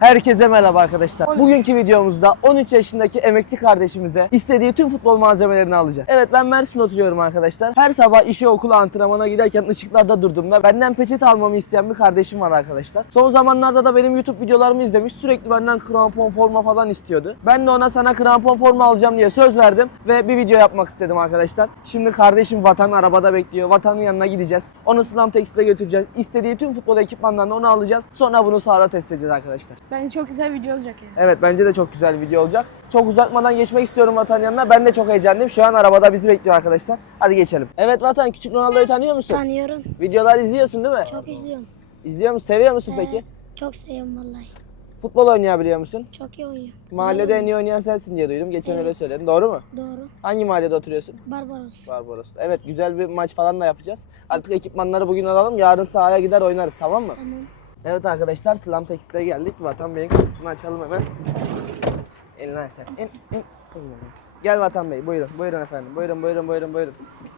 Herkese merhaba arkadaşlar. Bugünkü videomuzda 13 yaşındaki emekçi kardeşimize istediği tüm futbol malzemelerini alacağız. Evet ben Mersin'de oturuyorum arkadaşlar. Her sabah işe okula antrenmana giderken ışıklarda durduğumda benden peçete almamı isteyen bir kardeşim var arkadaşlar. Son zamanlarda da benim YouTube videolarımı izlemiş. Sürekli benden krampon forma falan istiyordu. Ben de ona sana krampon forma alacağım diye söz verdim ve bir video yapmak istedim arkadaşlar. Şimdi kardeşim Vatan arabada bekliyor. Vatanın yanına gideceğiz. Onu Slam Textil'e götüreceğiz. İstediği tüm futbol ekipmanlarını onu alacağız. Sonra bunu sahada test edeceğiz arkadaşlar. Bence çok güzel video olacak yani. Evet bence de çok güzel video olacak. Çok uzatmadan geçmek istiyorum Vatan yanına. Ben de çok heyecanlıyım. Şu an arabada bizi bekliyor arkadaşlar. Hadi geçelim. Evet Vatan küçük Ronaldo'yu tanıyor musun? Tanıyorum. Videolar izliyorsun değil mi? Çok izliyorum. İzliyor musun? Seviyor musun Ee, peki? Çok seviyorum vallahi. Futbol oynayabiliyor musun? Çok iyi oynuyor. Mahallede en iyi oynayan sensin diye duydum. Geçen öyle Evet. söyledin. Doğru mu? Doğru. Hangi mahallede oturuyorsun? Barbaros. Barbaros'ta. Evet güzel bir maç falan da yapacağız. Artık ekipmanları bugün alalım. Yarın sahaya gider oynarız tamam mı? Tamam. Evet arkadaşlar Slam Textil'e geldik. Vatan Bey'in kapısını açalım hemen. Eline sen. İn, in. Gel Vatan Bey buyurun. Buyurun efendim. Buyurun buyurun buyurun buyurun.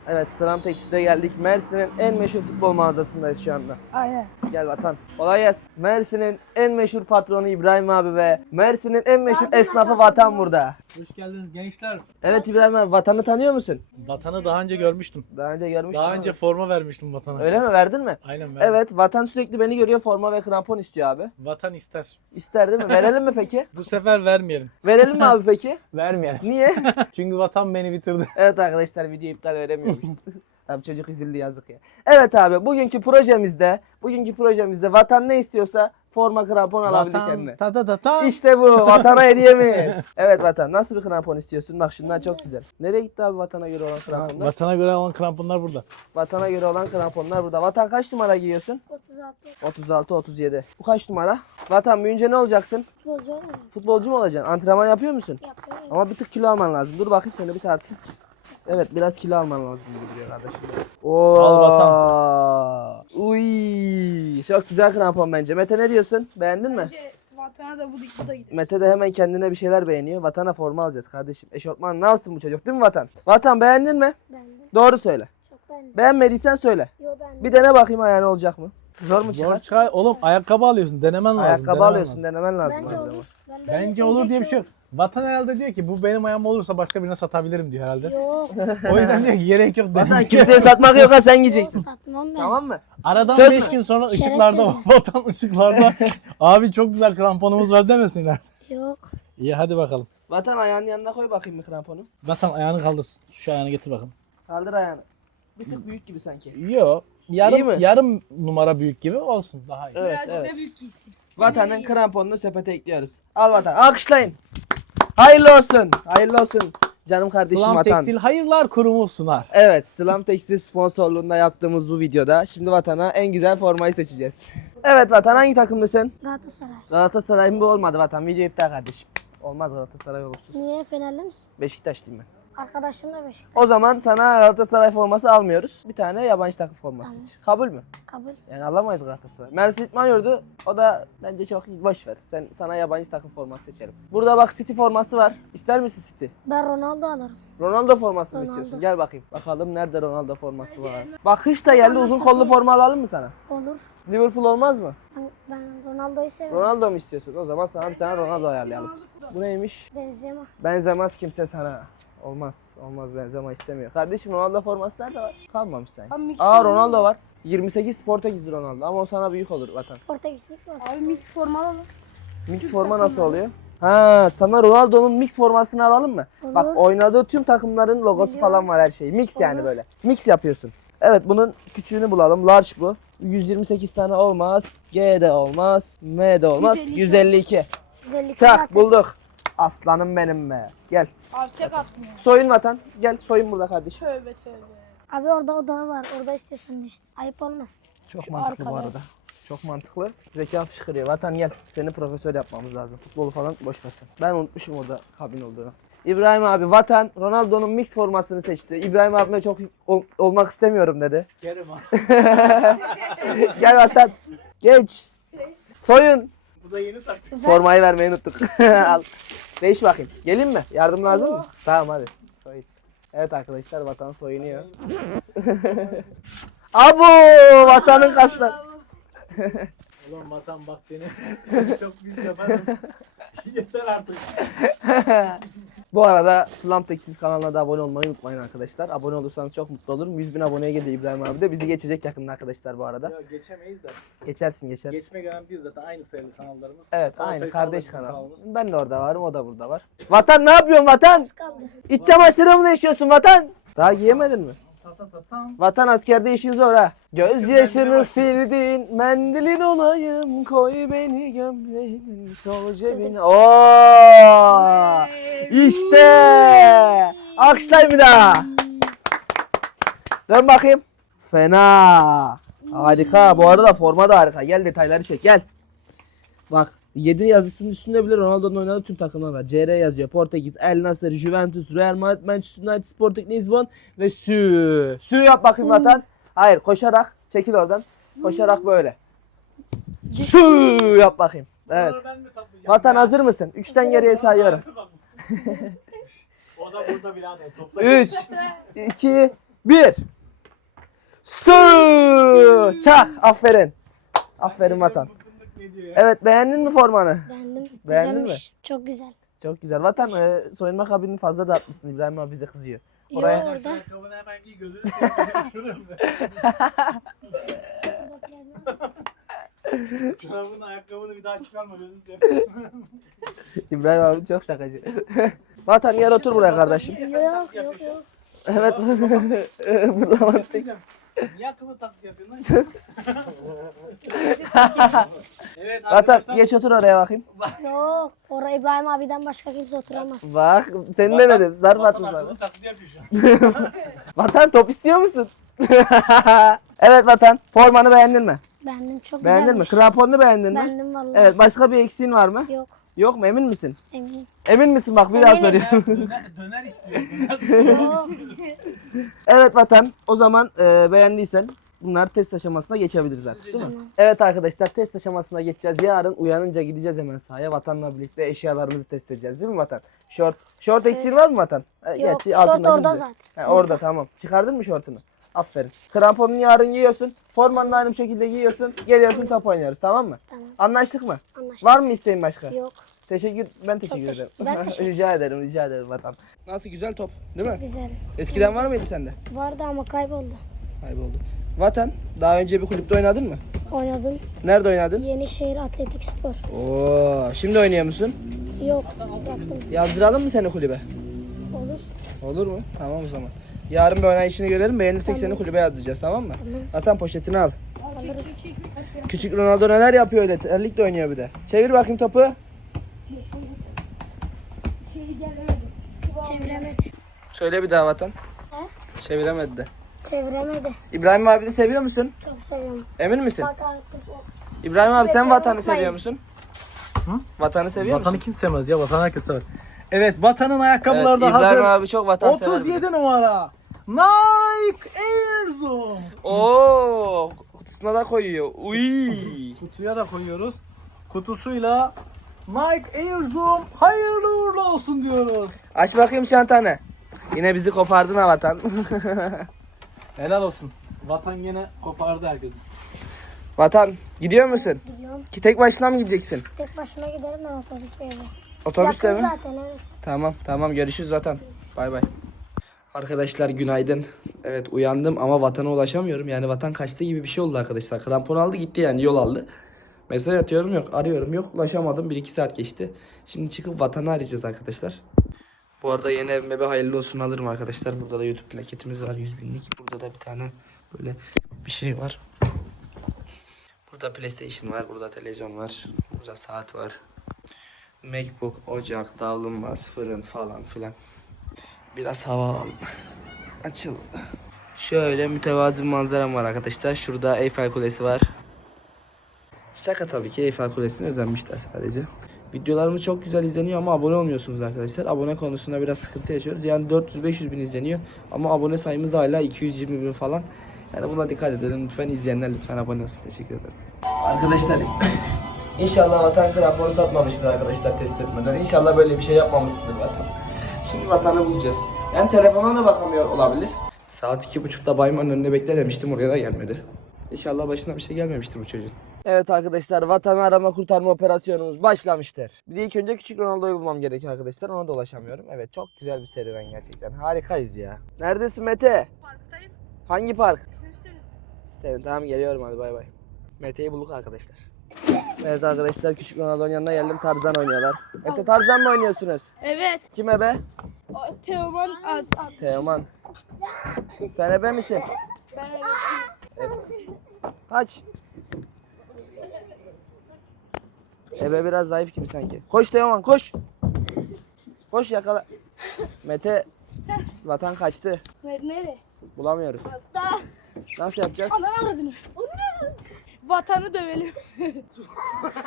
Evet Slam Textil'e geldik. Mersin'in en meşhur futbol mağazasındayız şu anda. Aynen. Gel Vatan. Kolay gelsin. Mersin'in en meşhur patronu İbrahim abi ve Mersin'in en meşhur esnafı Vatan burada. Hoş geldiniz gençler. Evet İbrahim abi Vatan'ı tanıyor musun? Vatanı daha önce görmüştüm. Daha önce görmüştüm. Daha önce forma vermiştim vatana. Öyle mi? Verdin mi? Aynen verdim. Evet Vatan sürekli beni görüyor. Forma ve krampon istiyor abi. Vatan ister. İster değil mi? Verelim mi peki? Bu sefer vermeyelim. Verelim mi abi peki? Vermeyelim. Niye? Çünkü vatan beni bitirdi. Evet arkadaşlar video iptal veremiyormuş. Abi çocuk üzüldü yazık ya. Evet abi bugünkü projemizde, bugünkü projemizde vatan ne istiyorsa forma krampon alabilir kendine. ta ta ta ta. İşte bu vatana hediyemiz. evet vatan nasıl bir krampon istiyorsun? Bak şunlar çok güzel. Nereye gitti abi vatana göre olan kramponlar? Vatana göre olan kramponlar burada. Vatana göre olan kramponlar burada. Vatan kaç numara giyiyorsun? 36. 36 37. Bu kaç numara? Vatan büyüyünce ne olacaksın? Futbolcu oluyor. Futbolcu mu olacaksın? Antrenman yapıyor musun? Yapıyorum. Ama bir tık kilo alman lazım. Dur bakayım seni bir tartayım. Evet biraz kilo alman lazım gibi duruyor kardeşim. Oo. Al Uy, çok güzel krampon bence. Mete ne diyorsun? Beğendin mi? Bence vatana da bu, bu da gider. Mete de hemen kendine bir şeyler beğeniyor. Vatana forma alacağız kardeşim. Eşofman ne yapsın bu çocuk değil mi Vatan? Vatan beğendin mi? Beğendim. Doğru söyle. Çok beğendim. Beğenmediysen söyle. Yo beğendim. Bir dene bakayım ayağına olacak mı? Zor mu çıkar? Zor çıkar. Oğlum ayakkabı alıyorsun. Denemen lazım. Ayakkabı denemen alıyorsun lazım. denemen lazım. Bence olur. Bence olur diye bir şey yok. Vatan herhalde diyor ki bu benim ayağım olursa başka birine satabilirim diyor herhalde. Yok. O yüzden diyor ki gerek yok. Vatan kimseye satmak yok ha sen giyeceksin. Satmam ben. Tamam mı? Aradan Söz 5 mü? gün sonra Şerefsiz. ışıklarda vatan ışıklarda abi çok güzel kramponumuz var demesinler. Yok. İyi hadi bakalım. Vatan ayağının yanına koy bakayım bir kramponu. Vatan ayağını kaldır. Şu ayağını getir bakalım. Kaldır ayağını. Bir tık büyük gibi sanki. Yo. Yarım, İyi mi? yarım numara büyük gibi olsun daha iyi. Evet Birazcık evet. da büyük giysin. Vatanın kramponunu sepete ekliyoruz. Al vatan. Alkışlayın. Hayırlı olsun. Hayırlı olsun. Canım kardeşim Slam vatan. Tekstil Hayırlar Kurumu sunar. Evet, Slam Tekstil sponsorluğunda yaptığımız bu videoda şimdi vatana en güzel formayı seçeceğiz. Evet vatan hangi takımlısın? Galatasaray. Galatasaray mı bu olmadı vatan? Video iptal kardeşim. Olmaz Galatasaray olumsuz. Niye Fenerli misin? Beşiktaşlıyım ben. Arkadaşım da Beşiktaş. O zaman sana Galatasaray forması almıyoruz. Bir tane yabancı takım forması Tamam. seç. Kabul mü? Kabul. Yani alamayız Galatasaray. Mersin İtman Yurdu o da bence çok boş ver. Sen sana yabancı takım forması seçelim. Burada bak City forması var. İster misin City? Ben Ronaldo alırım. Ronaldo forması mı Ronaldo. istiyorsun? Gel bakayım. Bakalım nerede Ronaldo forması var. Bak kış da geldi uzun kollu forma alalım mı sana? Olur. Liverpool olmaz mı? Ben, ben Ronaldo'yu seviyorum. Ronaldo mu istiyorsun? O zaman sana bir tane Ronaldo ayarlayalım. Bu neymiş? Benzema. Benzemez kimse sana. Olmaz. Olmaz Benzema istemiyor. Kardeşim Ronaldo forması nerede var? Kalmamış. Abi mix Aa Ronaldo var. 28 Portekizli Ronaldo ama o sana büyük olur vatan. Portekizlik var. Abi mix forma alalım. Mix forma nasıl oluyor? Ha sana Ronaldo'nun mix formasını alalım mı? Bak Olur. oynadığı tüm takımların logosu Biliyorum. falan var her şey. Mix yani Olur. böyle. Mix yapıyorsun. Evet bunun küçüğünü bulalım. Large bu. 128 tane olmaz. G de olmaz. M de olmaz. 152. 152. 152 Çak zaten. bulduk. Aslanım benim be. Gel. Abi çek atmıyor. Soyun vatan. Gel soyun burada kardeşim. Tövbe tövbe. Abi orada oda var. Orada istesin işte. Ayıp olmasın. Çok mantıklı bu arkada. arada. Çok mantıklı. Zeka fışkırıyor. Vatan gel. Seni profesör yapmamız lazım. Futbolu falan boş versin. Ben unutmuşum orada kabin olduğunu. İbrahim abi Vatan Ronaldo'nun mix formasını seçti. İbrahim abime çok ol- olmak istemiyorum dedi. Gerim abi. Gel Vatan. Geç. Soyun. Bu da yeni taktik. Formayı vermeyi unuttuk. Al. Değiş bakayım. Gelin mi? Yardım lazım mı? Tamam hadi. Evet arkadaşlar Vatan soyunuyor. Abo Vatanın kasları. Ulan vatan bak seni. Seni çok biz yaparım. Yeter artık. Bu arada Slam Teksiz kanalına da abone olmayı unutmayın arkadaşlar. Abone olursanız çok mutlu olurum. 100 bin aboneye geliyor İbrahim abi de. Bizi geçecek yakında arkadaşlar bu arada. Ya geçemeyiz de. Geçersin geçersin. Geçmek önemli değil zaten aynı sayılı kanallarımız. Evet Ama aynı kardeş kanal. kanalımız. Ben de orada varım o da burada var. Vatan ne yapıyorsun vatan? İç çamaşırı mı değişiyorsun vatan? Daha giyemedin mi? Vatan askerde işin zor ha. Göz yaşını sildin, mendilin olayım, koy beni gömleğinin sol cebine. Oo! İşte! Alkışlayın bir daha. Dön bakayım. Fena. Harika. Bu arada forma da harika. Gel detayları çek gel. Bak 7 yazısının üstünde bile Ronaldo'nun oynadığı tüm takımlar var. CR yazıyor. Portekiz, El Nasır, Juventus, Real Madrid, Manchester United, Sporting Lisbon ve Sü. Sü yap bakayım vatan. Hayır koşarak. Çekil oradan. Koşarak böyle. Sü yap bakayım. Evet. Vatan hazır mısın? 3'ten geriye sayıyorum. o da burada birader. Topla. 3 2 1 Su! Çak! Aferin. Aferin vatan. Bu fındık ne diyor ya? Evet beğendin mi formanı? Beğendim. Beğendin mi? Güzelmiş. Çok güzel. Çok güzel. Vatan e, soyunma kabinini fazla dağıtmışsın. İbrahim abi bize kızıyor. Yo Oraya- Şu orada. ayakkabını hemen giy gözünü seveyim. Çorabını ayakkabını bir daha çıkarma gözünü seveyim. İbrahim abi çok şakacı. Vatan gel otur buraya kardeşim. Yok yok yok. Evet. Burada mantık. Niye akıllı taklit yapıyorsun lan? evet Vatan arkadaşlar. geç otur oraya bakayım. Yok. Orada İbrahim abiden başka kimse oturamaz. Bak seni Vatan- demedim. Zarf Vatan attın sana. akıllı taklit yapıyor şu an. Vatan top istiyor musun? evet Vatan formanı beğendin mi? Beğendim çok Beğendin mi? güzelmiş. Kramponunu beğendin mi? Beğendim vallahi. Evet başka bir eksiğin var mı? Yok. Yok mu emin misin? Eminim. Emin misin bak bir daha Eminim. soruyorum. döner, döner istiyor. Evet Vatan o zaman e, beğendiysen bunlar test aşamasına geçebiliriz artık değil mi? Evet arkadaşlar test aşamasına geçeceğiz. Yarın uyanınca gideceğiz hemen sahaya Vatan'la birlikte eşyalarımızı test edeceğiz değil mi Vatan? Şort. Şort eksiğin var mı Vatan? E, Yok. gerçi Şort orada zaten. He, orada tamam. Çıkardın mı şortunu? Aferin. Kramponunu yarın giyiyorsun. Formanı aynı şekilde giyiyorsun. Geliyorsun top oynuyoruz tamam mı? Tamam. Anlaştık mı? Anlaştık. Var mı isteğin başka? Yok. Teşekkür ben teşekkür Çok ederim. teşekkür- ben teşekkür- rica ederim, rica ederim vatan. Nasıl güzel top, değil mi? Güzel. Eskiden var mıydı sende? Vardı ama kayboldu. Kayboldu. Vatan, daha önce bir kulüpte oynadın mı? Oynadım. Nerede oynadın? Yenişehir Atletik Spor. Oo, şimdi oynuyor musun? Yok. Bıraktım. Yazdıralım mı seni kulübe? Olur. Olur mu? Tamam o zaman. Yarın bir oynayışını görelim. Beğenirsek Tamam. seni kulübe yazdıracağız tamam mı? Tamam. Vatan poşetini al. Küçük Ronaldo neler yapıyor öyle? Terlikle oynuyor bir de. Çevir bakayım topu. Çeviremedi. Söyle bir daha Vatan. He? Çeviremedi de. Çeviremedi. İbrahim abi de seviyor musun? Çok seviyorum. Emin misin? Bak artık o. İbrahim abi sen vatanı seviyor musun? Hı? Vatanı seviyor Vatanı musun? kim sevmez ya? Vatan herkes sever. Evet vatanın Evet, ayakkabıları da İbrahim hazır. abi çok vatansever. 37 numara. Nike Air Zoom. Oo, kutusuna da koyuyor. Uy. Kutuya da koyuyoruz. Kutusuyla Nike Air Zoom hayırlı uğurlu olsun diyoruz. Aç bakayım çantanı. Yine bizi kopardın ha vatan. Helal olsun. Vatan gene kopardı herkesi. vatan gidiyor musun? Gidiyorum. Ki tek başına mı gideceksin? Tek başıma giderim ben otobüste eve. Otobüste Yakın mi? zaten evet. Tamam tamam görüşürüz vatan. Bay bay. Arkadaşlar günaydın. Evet uyandım ama vatana ulaşamıyorum. Yani vatan kaçtı gibi bir şey oldu arkadaşlar. Krampon aldı gitti yani yol aldı. Mesaj atıyorum yok arıyorum yok ulaşamadım. 1-2 saat geçti. Şimdi çıkıp vatanı arayacağız arkadaşlar. Bu arada yeni evime bir hayırlı olsun alırım arkadaşlar. Burada da YouTube plaketimiz var 100 binlik. Burada da bir tane böyle bir şey var. Burada PlayStation var. Burada televizyon var. Burada saat var. Macbook, ocak, davlumbaz, fırın falan filan. Biraz hava alalım. Açıl. Şöyle mütevazı bir manzaram var arkadaşlar. Şurada Eyfel Kulesi var. Şaka tabii ki Eyfel Kulesi'ne özenmişler sadece. Videolarımız çok güzel izleniyor ama abone olmuyorsunuz arkadaşlar. Abone konusunda biraz sıkıntı yaşıyoruz. Yani 400-500 bin izleniyor ama abone sayımız hala 220 bin falan. Yani buna dikkat edelim. Lütfen izleyenler lütfen abone olsun. Teşekkür ederim. Arkadaşlar İnşallah vatan kramponu satmamıştır arkadaşlar test etmeden. İnşallah böyle bir şey yapmamışsındır vatan. Şimdi vatanı bulacağız. Yani telefona da bakamıyor olabilir. Saat iki buçukta Bayman'ın önünde bekle demiştim oraya da gelmedi. İnşallah başına bir şey gelmemiştir bu çocuğun. Evet arkadaşlar vatanı arama kurtarma operasyonumuz başlamıştır. Bir de ilk önce küçük Ronaldo'yu bulmam gerekiyor arkadaşlar. Ona dolaşamıyorum. Evet çok güzel bir serüven gerçekten. Harikayız ya. Neredesin Mete? Parktayım. Hangi park? Sizin. İsterim tamam geliyorum hadi bay bay. Mete'yi bulduk arkadaşlar. Evet arkadaşlar küçük Ronaldo'nun yanına geldim Tarzan oynuyorlar. Mete Tarzan mı oynuyorsunuz? Evet. Kime be? O, Teoman az. Teoman. Sen ebe misin? Ben evet. Evet. Kaç. Ebe biraz zayıf gibi sanki. Koş Teoman koş. Koş yakala. Mete vatan kaçtı. Ne- Nereye? Bulamıyoruz. Nasıl yapacağız? Ana aradın. Vatanı dövelim.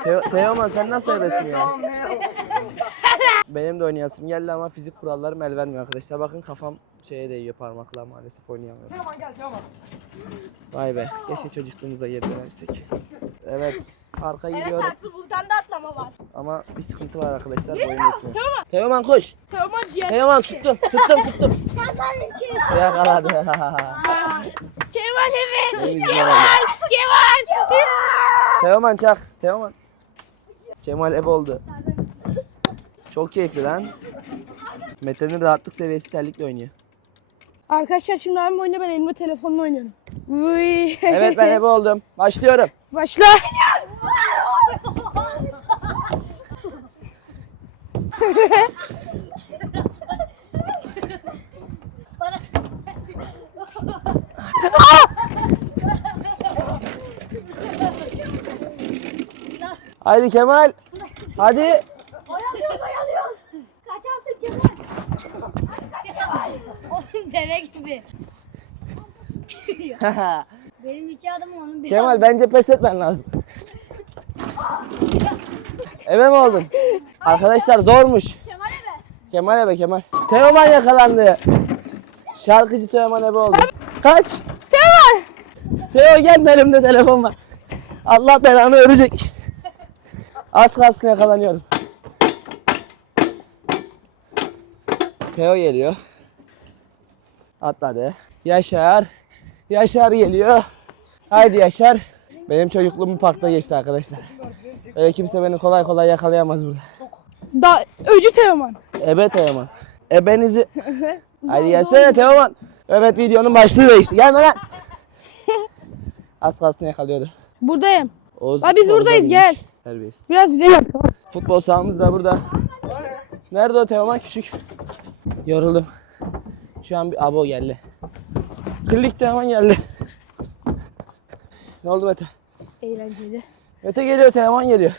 Teo- Teoman sen nasıl ebesin ya? Benim de oynayasım geldi ama fizik kurallarım el vermiyor arkadaşlar. Bakın kafam şeye değiyor parmakla maalesef oynayamıyorum. Teoman gel Teoman. Vay be keşke çocukluğumuza geri dönebilsek. Evet parka Evet gidiyorum haklı buradan da atlama var. ama bir sıkıntı var arkadaşlar boyun yetmiyor. Teoman koş. Teoman ciğer. Teoman tuttum tuttum tuttum. Yakaladı. Kemal evet. Benim yüzüme oldu. Kemal. Teoman çak. Teoman. Kemal ebe oldu. Çok keyifli lan. Mete'nin rahatlık seviyesi terlikle oynuyor. Arkadaşlar şimdi abim oynuyor ben elime telefonla oynuyorum. Uy. Evet ben ebe oldum. Başlıyorum. Başla. Haydi Kemal. Hadi. Oğlum gibi. Benim iki adım onun bir Kemal bence pes etmen lazım. Ebe mi oldun? Arkadaşlar zormuş. Kemal eve. Kemal ebe Kemal. Teoman yakalandı. Şarkıcı Teoman ebe oldu. Kaç. Kemal. Teo gel elimde telefon var. Allah belanı verecek. Az kalsın yakalanıyordum. Teo geliyor. Atladı. Yaşar. Yaşar geliyor. Haydi Yaşar. Benim çocukluğum bu parkta geçti arkadaşlar. Öyle kimse beni kolay kolay yakalayamaz burada. Da öcü Teoman. Ebe Teoman. Ebenizi... Haydi gelsene Teoman. Evet videonun başlığı değişti. Gelme lan. Az kalsın yakalıyordu. Buradayım. Oğuz, biz buradayız, gel. Terbiyesiz. Biraz bize gel. Futbol sahamız da burada. Nerede o Teoman küçük? Yoruldum. Şu an bir abo geldi. Kırlık Teoman geldi. Ne oldu Mete? Eğlenceli. Mete geliyor Teoman geliyor.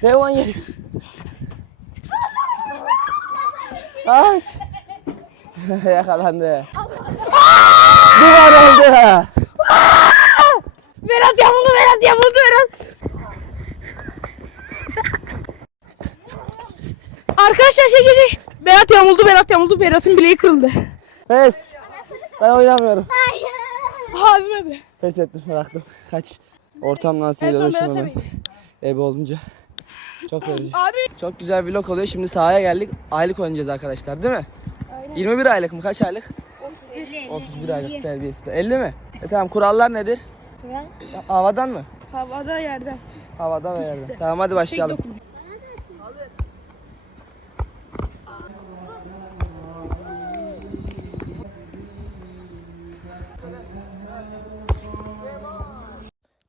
Teoman geliyor. Kaç. Yakalandı. Duvar oldu. Berat yamuldu Berat yamuldu Berat. Arkadaşlar şey şey şey. Berat yamuldu Berat yamuldu Berat'ın bileği kırıldı. Pes. Ben oynamıyorum. Abime be. Pes ettim bıraktım. Kaç. Ortam nasıl En son Berat'a bir. Ebe olunca. Çok yorucu. Abi. Çok güzel vlog oluyor. Şimdi sahaya geldik. Aylık oynayacağız arkadaşlar değil mi? Aynen. 21 aylık mı? Kaç aylık? 31 aylık terbiyesiz. 50 mi? E tamam kurallar nedir? Havadan mı? Havada yerden. Havada ve yerde. Tamam hadi Tek başlayalım. dokun.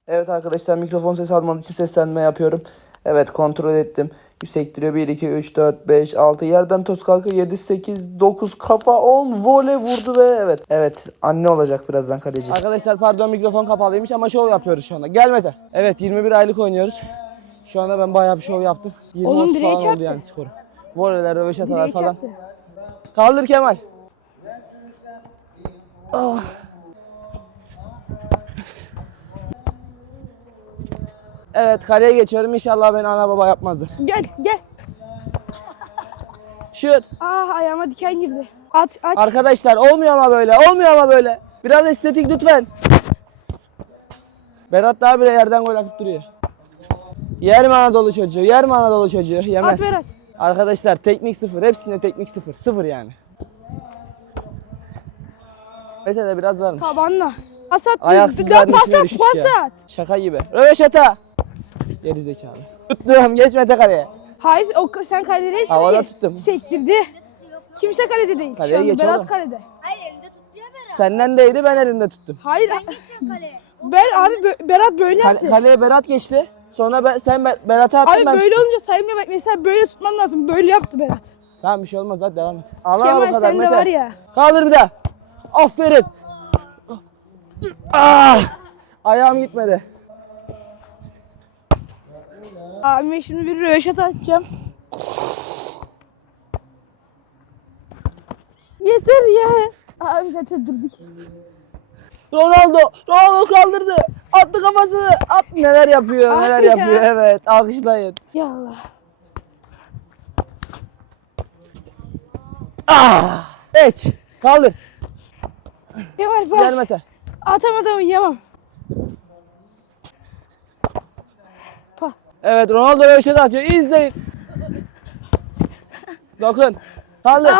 Evet arkadaşlar mikrofon ses almadığı için seslenme yapıyorum. Evet kontrol ettim. Yüksektiriyor 1, 2, 3, 4, 5, 6. Yerden toz kalkıyor 7, 8, 9, kafa 10. Voley vurdu ve evet. Evet anne olacak birazdan kaleci. Arkadaşlar pardon mikrofon kapalıymış ama şov yapıyoruz şu anda. Gel Mete. Evet 21 aylık oynuyoruz. Şu anda ben bayağı bir şov yaptım. 20 Oğlum 30 direğe falan oldu çarptı. yani skoru. Voleyler, röveşatalar falan. çarptı. Kaldır Kemal. Ah. Evet kaleye geçiyorum. İnşallah beni ana baba yapmazlar. Gel gel. Şut. Ah ayağıma diken girdi. At at. Arkadaşlar olmuyor ama böyle. Olmuyor ama böyle. Biraz estetik lütfen. Berat daha bile yerden gol atıp duruyor. Yer mi Anadolu çocuğu? Yer mi Anadolu çocuğu? Yemez. At Berat. Arkadaşlar teknik sıfır. Hepsinde teknik sıfır. Sıfır yani. Mete de biraz varmış. Tabanla. Pas at. Ayaksız Dön pas at. düştük Pas ya. at. Şaka gibi. Röveşata. Geri zekalı. Tuttum. Geç Mete kaleye. Hayır o sen kaledesin. Havada tuttum. Sektirdi. Kimse kalede değil. Kaleye Şu geç Berat oğlum. kalede. Hayır elinde tut diye Berat. Senden değdi ben elinde tuttum. Hayır. Geçiyor kaleye. Ber abi Bö- Berat böyle Kale- yaptı. kaleye Berat geçti. Sonra ben, sen Be- Berat'a attın Abi ben böyle tuttum. olunca saymıyor. Bak Mesela böyle tutman lazım. Böyle yaptı Berat. Tamam bir şey olmaz hadi devam et. Allah Kemal o kadar sende Mete. var ya. Kaldır bir daha. Aferin. Ah! Ayağım gitmedi. Abi ben şimdi bir röveşat atacağım. Yeter ya. Abi zaten durduk. Ronaldo, Ronaldo kaldırdı. Attı kafasını. At neler yapıyor, neler Abi ya. yapıyor. Evet, alkışlayın. Ya Allah. Ah! Geç. Kaldır. Kemal Gel bas. Mete. Atamadan uyuyamam. Evet, Ronaldo röveşat atıyor. İzleyin. Dokun. Kaldır.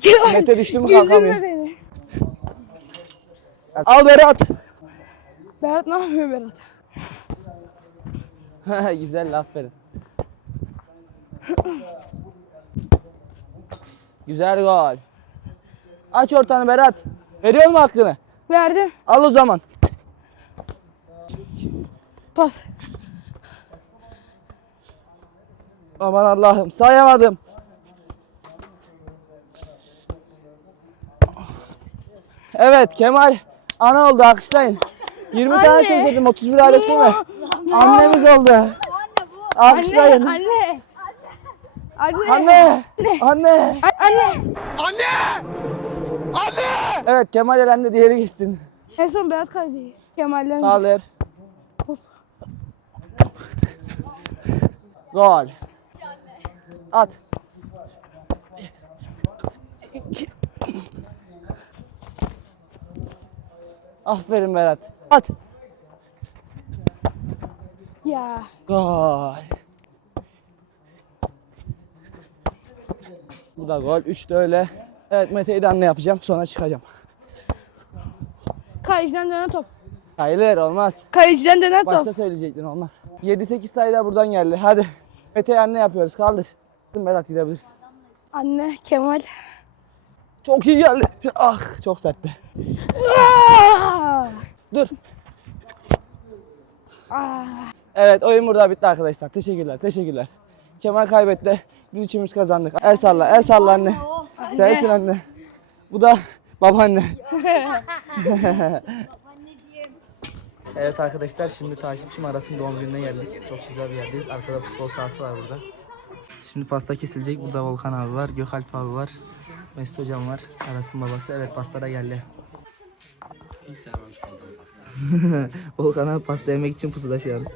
Kemal. Mete düştü mü güldürme kalkamıyor. beni. Al Berat. Berat ne yapıyor Berat? Güzel aferin. Güzel gol. Aç ortanı Berat. Veriyor mu hakkını? Verdim. Al o zaman. Pas. Aman Allah'ım sayamadım. Evet Kemal ana oldu alkışlayın. 20 tane Anne. söz dedim 31 aylık değil mi? Annemiz oldu. Anne bu. Alkışlayın. Anne. Anne. Anne. Anne. Anne. Evet Kemal elendi diğeri gitsin. En son Berat kaydı. Kemal'den. Kaldır. Gol. At. Aferin Berat. At. Ya. Gol. Bu da gol. 3 de öyle. Evet Mete'yi de anne yapacağım. Sonra çıkacağım. Kaleciden dönen top. Hayır olmaz. Kaleciden dönen top. Başta söyleyecektin olmaz. 7-8 sayı da buradan geldi. Hadi. Mete'yi anne yapıyoruz. Kaldır. Berat gidebilirsin. Anne Kemal. Çok iyi geldi. Ah çok sertti. Dur. Evet oyun burada bitti arkadaşlar. Teşekkürler. Teşekkürler. Kemal kaybetti. Biz üçümüz kazandık. El salla. El salla anne. Sensin anne. Bu da babaanne. Evet arkadaşlar şimdi takipçim arasın doğum gününe geldik. Çok güzel bir yerdeyiz. Arkada futbol sahası var burada. Şimdi pasta kesilecek. Burada Volkan abi var, Gökalp abi var. Mesut hocam var. Aras'ın babası. Evet pasta da geldi. Volkan abi pasta yemek için pusuda şu an.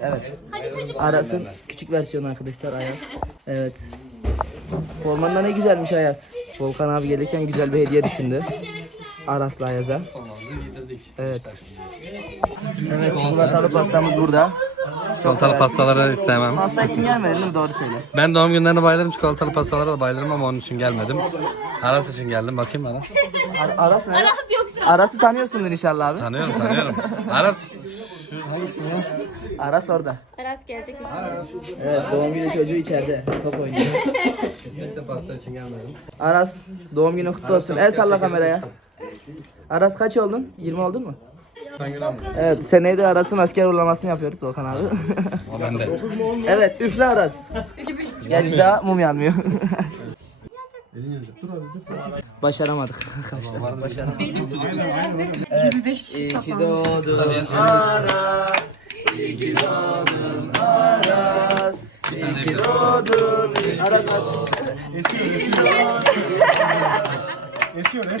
Evet. Aras'ın küçük versiyonu arkadaşlar Ayaz. Evet. Forman da ne güzelmiş Ayaz. Volkan abi gelirken güzel bir hediye düşündü. Aras'la Ayaz'a. Evet. Evet çikolatalı pastamız burada. Çikolatalı pastaları hiç sevmem. Pasta için gelmedin değil mi? Doğru söyle. Ben doğum günlerine bayılırım, çikolatalı pastalara da bayılırım ama onun için gelmedim. Aras için geldim. Bakayım Aras. Ar- Aras ne? Aras yok Aras'ı tanıyorsundur inşallah abi. Tanıyorum, tanıyorum. Aras, şu hangisi ya? Aras orada. Aras gelecek Evet doğum günü çocuğu içeride. Top oynuyor. Kesinlikle pasta için gelmedim. Aras doğum günü kutlu olsun. El salla kameraya. Aras kaç oldun? 20 oldun mu? Ben Evet seneye de Aras'ın asker uğurlamasını yapıyoruz Volkan abi. O bende. evet üfle Aras. Gerçi daha mum yanmıyor. Başaramadık arkadaşlar. Başaramadık. Evet. İyi ki doğdun Aras. İyi ki doğdun Aras. İyi ki doğdun. Aras aç.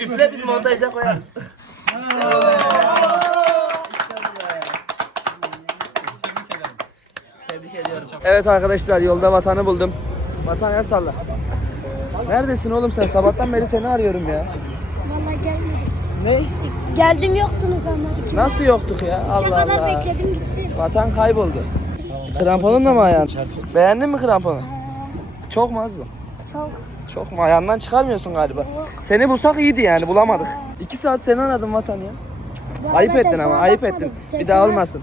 Üfle biz montajda koyarız. Evet arkadaşlar yolda vatanı buldum. Vatan el salla. Neredesin oğlum sen? Sabahtan beri seni arıyorum ya. Vallahi gelmedim. Ne? Geldim yoktunuz ama. Nasıl yoktuk ya? Üçe Allah kadar Allah. bekledim gittim. Vatan kayboldu. Kramponunla mı ayağın? Beğendin mi kramponu? Çok mu az mı? Çok. Çok mu? Ayağından çıkarmıyorsun galiba. Seni bulsak iyiydi yani bulamadık. İki saat seni aradım vatan ya. Ayıp ettin ama ayıp ettin. Bir daha olmasın.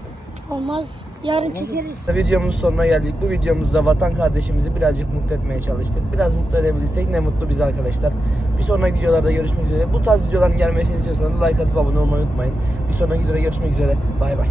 Olmaz. Yarın çekeriz. Videomuzun sonuna geldik. Bu videomuzda vatan kardeşimizi birazcık mutlu etmeye çalıştık. Biraz mutlu edebilirsek ne mutlu bize arkadaşlar. Bir sonraki videolarda görüşmek üzere. Bu tarz videoların gelmesini istiyorsanız like atıp abone olmayı unutmayın. Bir sonraki videoda görüşmek üzere. Bay bay.